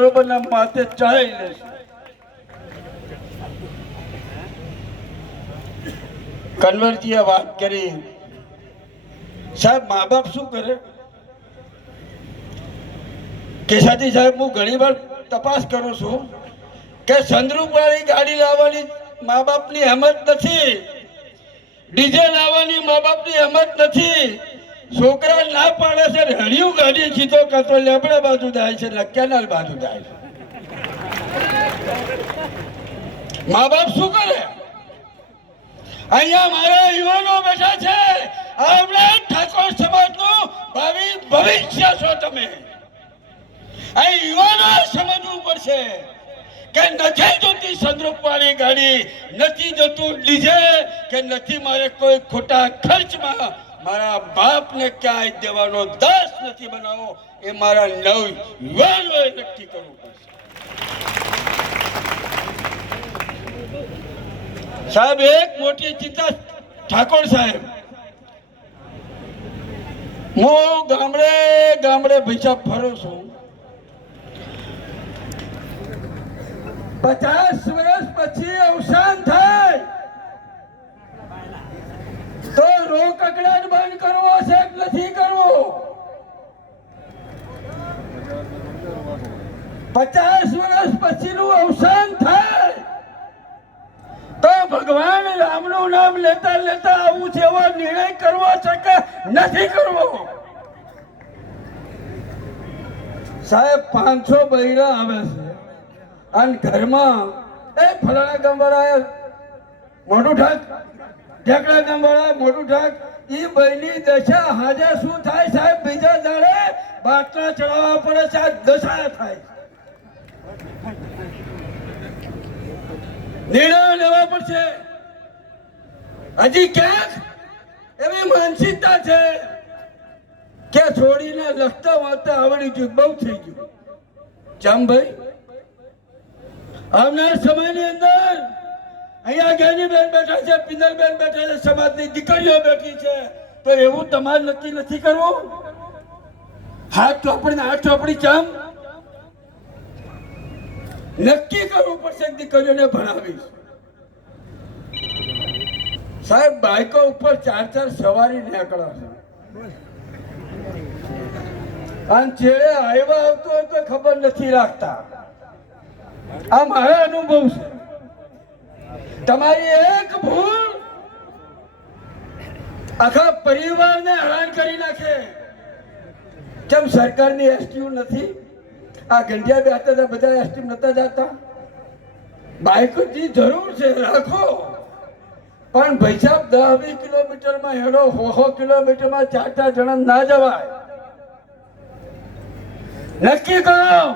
બરોબરના માથે ચડાઈ લેશે કન્વરજીએ વાત કરી, સાહેબ મા બાપ શું કરે? કેસાજી સાહેબ, હું ઘણી વાર તપાસ કરું છું કે સંદરૂપવાળી ગાડી લાવવાની મા બાપની હેમત નથી. ડીજે લાવવાની મા બાપની હેમત નથી. છોકરા ના પાડે છે ને હળિયું ગાડી સીધો કરતો લેબડા બાજુ જાય છે ને કેનાલ બાજુ જાય છે. મા બાપ શું કરે? અહીંયા મારા યુવાનો બેઠા છે. આપણે ઠાકોર સમાજનું ભાવિ, ભવિષ્ય છો તમે. અહીં યુવાનો સમજવું પડશે કે નથી જોતી સંદ્રુપવાળી ગાડી, નથી જોતું ડીજે, કે નથી મારે કોઈ ખોટા ખર્ચમાં મારા બાપને ક્યાંય દેવાનો દાસ નથી બનાવો, એ મારા નવ યુવાનોએ નક્કી કરવું પડશે. સાહેબ, એક મોટી ચિંતા ઠાકોર સાહેબ. હું ગામડે ગામડે પૈસા ફરું છું. પચાસ વર્ષ પછી અવસાન થાય તો રોગ કકડાટ બંધ કરવો કે નથી કરવો. પચાસ વર્ષ પછીનું અવસાન થાય. તો ભગવાન રામનું નામ લેતા લેતા આવું એવો નિર્ણય કરવો છે કે નથી કરવો. સાહેબ, પાંચસો બૈરા આવે છે. અને ઘરમાં એ ફલાણા ગામવાળા મોટું ઠાક ઢેકડા ગામવાળા મોટું ઠાક એ બહેની દશા હાજર શું થાય સાહેબ? બીજા દાડે બાટલા ચડાવવા પડે સાહેબ દશા થાય. નિર્ણય લેવા પડશે. હજી ક્યાંક? એવી માનસિકતા છે કે છોડીને લખતા વાંચતા આવડી ગયું, બહુ થઈ ગયું. ચમ ભાઈ આવનાર સમયની અંદર અહીંયા જ્ઞાની બેન બેઠા છે, પિંદર બેન બેઠા છે, સમાજની દીકરીઓ બેઠી છે. તો એવું તમારે નક્કી નથી કરવું? હાથ ચોપડી ને હાથ ચોપડી ચમ. નક્કી કરવું પડશે દીકરીઓને ભણાવીશ. સાહેબ, બાઈકો ઉપર ચાર ચાર સવારી નીકળ્યા છે. અને છેડે આવ્યા આવતો હોય તો ખબર નથી રાખતા. આ મારા અનુભવ છે. તમારી એક ભૂલ આખા પરિવારને હેરાન કરી નાખે. કેમ સરકારની એસટીયુ નથી? આ ગંઢિયા બે હતા ત્યાં બધા એસટીયુ નતા જતા? બાઇકની જરૂર છે, રાખો. પણ ભાઈ સાહેબ કિલોમીટરમાં હેડો હોહો કિલોમીટરમાં ચાર ચાર જણા ના જવાય. નક્કી કરો.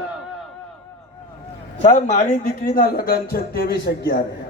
સાહેબ, મારી દીકરીના લગ્ન છે તેવીસ અગિયારે.